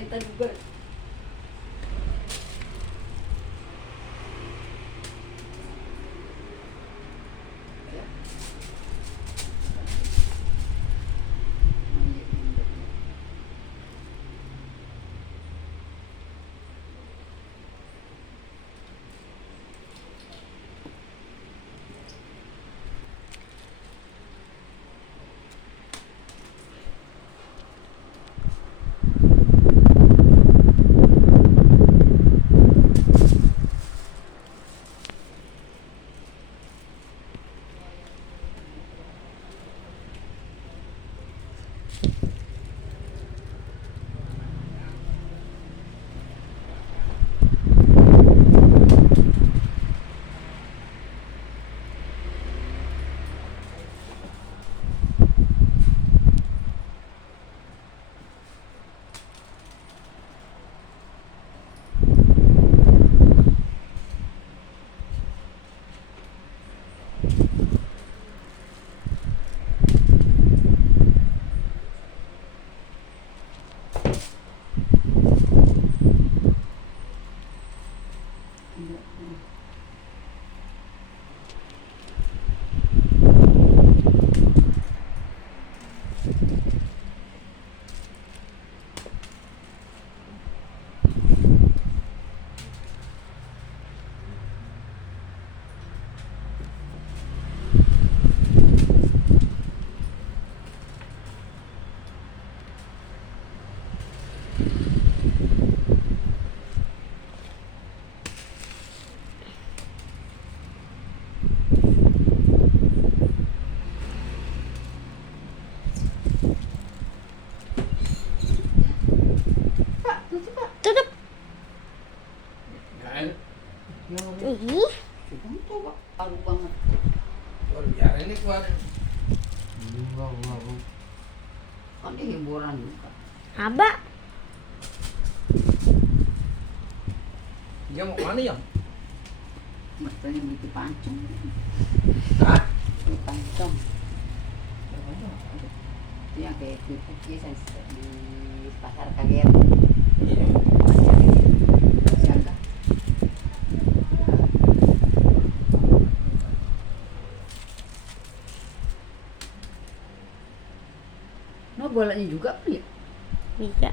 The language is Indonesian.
Enta juga. Tutup. Nggak enak. Ih, Coba baru banget. Oh, biar ini keluar. Kan dia hiburan juga. Abah. Dia mau mana ya? Mertuanya beli di pancong. Hah? Di pancong. Itu yang kayak cookies yang di pasar kaget. Iya. Siapa? Nah bolanya juga ya. Bisa.